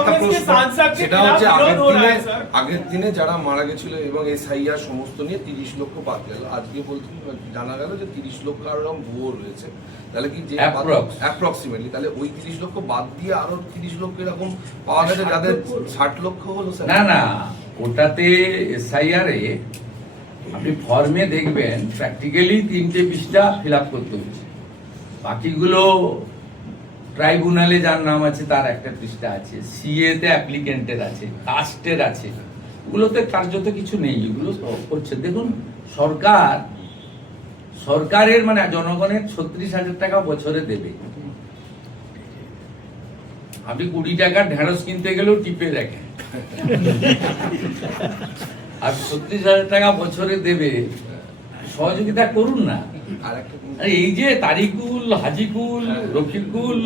একটা প্রশ্ন, সেটা হচ্ছে আগের দিনে যারা মারা গেছিল এবং এসআইআর সমস্ত নিয়ে 30 লক্ষ বাদ গেল, আজকে বলছেন জানা গেল যে 30 লক্ষ আর এরকম ভুয়ো রয়েছে, তাহলে কি যে অ্যাপ্রক্সিমেটলি তাহলে ওই 30 লক্ষ বাদ দিয়ে আরো 30 লক্ষ এরকম পাওয়া গেছে যাদের 60 লক্ষ হলো স্যার? না না, ওটাতে এসআইআর এ আপনি ফর্মে দেখবেন প্র্যাকটিক্যালি 3টে পৃষ্ঠা ফিল আপ করতে হচ্ছে, বাকিগুলো ট্রাইব্যুনালে যার নাম আছে তার একটা পৃষ্ঠা আছে, সিএ তে অ্যাপ্লিকেন্টের আছে, কাস্টের আছে, এগুলোতে কার্যত কিছু নেই, এগুলো করছে। দেখুন সরকারের মানে জনগণের 36,000 টাকা বছরে দেবে, আপনি 20 টাকার ঢেঁড়স কিনতে গেলেও টিপে দেখেন, আর 36,000 টাকা বছরে দেবে, সহযোগিতা করুন না। এই যে তারিকুল, হাজিকুল, রফিকুল,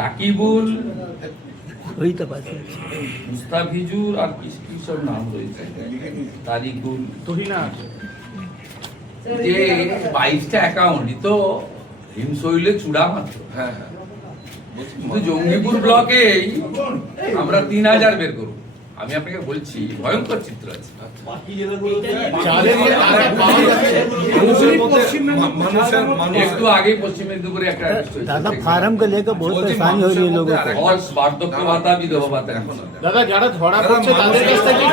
রাকিবুল, মুস্তাফিজুর আর কি সব নাম রয়েছে, তারিকুল, যে 22টা অ্যাকাউন্ট তো হিমশৈলে চূড়া মাত্র। হ্যাঁ, কিন্তু জঙ্গিপুর ব্লকে আমরা 3,000 বের করব, আমি আপনাকে বলছি, ভয়ঙ্কর চিত্র আছে। একটু আগে পশ্চিম মেদিনীপুরে একটা दादा फार्म को लेकर बहुत परेशानी हो रही है लोगों को। और বার্ধক্য ভাতা, বিধবা ভাতা, দাদা যারা ধরা পড়ছে তাদের কাছ থেকে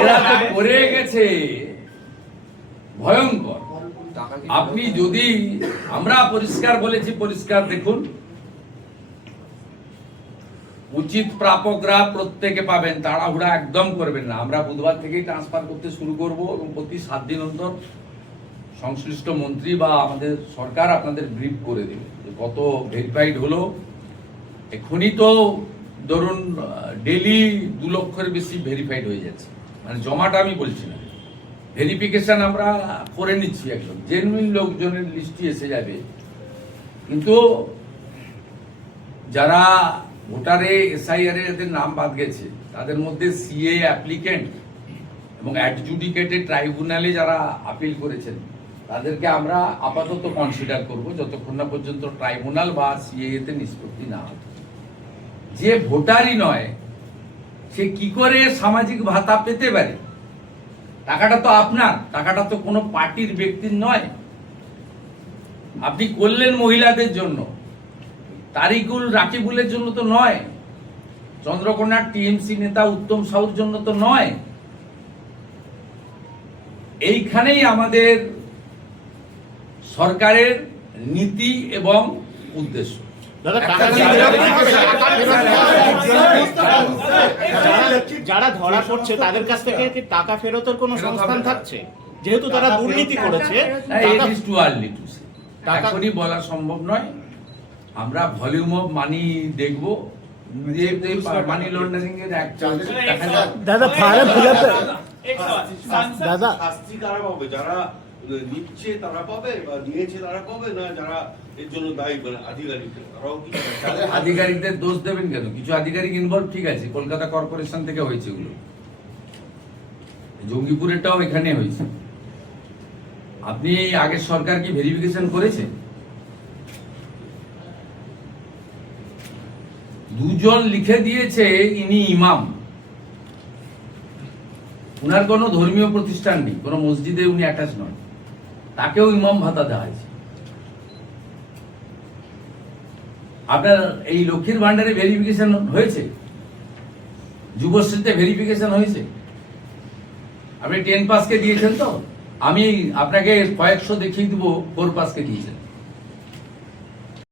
এরা তো করে গেছে ভয়ঙ্কর। আপনি যদি, আমরা পরিষ্কার বলেছি, পরিষ্কার দেখুন, উচিত প্রাপকরা প্রত্যেকে পাবেন, তাড়াহুড়া একদম করবেন না। আমরা বুধবার থেকেই ট্রান্সফার করতে শুরু করব এবং প্রতি 7 দিন অন্তর সংশ্লিষ্ট মন্ত্রী বা আমাদের সরকার আপনাদের ব্রিফ করে দেবে যে কত ভেরিফাইড হলো। এখনই তো ধরুন ডেলি 2 লক্ষের বেশি ভেরিফাইড হয়ে যাচ্ছে, মানে জমাটা আমি বলছি না, ভেরিফিকেশন আমরা করে নিচ্ছি, একদম জেনুইন লোকজনের লিস্টই এসে যাবে। কিন্তু যারা ভোটারে এসআইআর এর নাম বাদ গেছে তাদের মধ্যে সিএ অ্যাপ্লিকেন্ট এবং অ্যাডজুডিকেটেড ট্রাইব্যুনালে যারা আপিল করেছেন তাদেরকে আমরা আপাতত কনসিডার করব যতক্ষণ না পর্যন্ত ট্রাইব্যুনাল বা সিএ তে নিষ্পত্তি না হয়। যে ভোটারই নয় সে কি করে সামাজিক ভাতা পেতে পারে? টাকাটা তো আপনার, টাকাটা তো কোনো পার্টির ব্যক্তির নয়। আপনি করলেন মহিলাদের জন্য, তারিকুল রাকিবুলের জন্য তো নয়, চন্দ্রকোনার টিএমসি নেতা উত্তম সাহুর জন্য তো নয়। এইখানেই আমাদের সরকারের নীতি এবং উদ্দেশ্য। যারা ধরা পড়ছে তাদের কাছ থেকে কি টাকা ফেরতের কোনো সংস্থান থাকছে? যেহেতু তারা দুর্নীতি করেছে, এখনই বলা সম্ভব নয়। আমরা ভলিউম অফ মানি দেখবো, মানি লন্ডারিং এর दादा फार्म फिलअप दादा শাস্তি কারা পাবে? যারা নিচ্ছে তারা পাবে, বা নিয়েছে তারা পাবে, না যারা এর জন্য দায়ী মানে আধিকারিক তারাও কি? আধিকারিকদের দোষ দেবেন কেন? কিছু আধিকারিক ইনভলভ, ঠিক আছে, কলকাতা কর্পোরেশন থেকে হয়েছে ওগুলো, জঙ্গিপুরেরটাও এখানে হয়েছে। আপনি আগের সরকার কি ভেরিফিকেশন করেছে? 2 জন লিখে দিয়েছে ইনি ইমাম, উনার কোনো ধর্মীয় প্রতিষ্ঠান নেই, কোনো মসজিদে উনি অ্যাটাচ নন, তাকেও ইমাম ভাতা দেওয়া হয়েছে। আপনার এই লক্ষ্মীর ভান্ডারে ভেরিফিকেশন হয়েছে? যুবশ্রীতে ভেরিফিকেশন হয়েছে? আপনি 10 পাসকে দিয়েছেন তো? আমি আপনাকে কয়েকশো দেখিয়ে দেবো 4 পাসকে দিয়েছেন।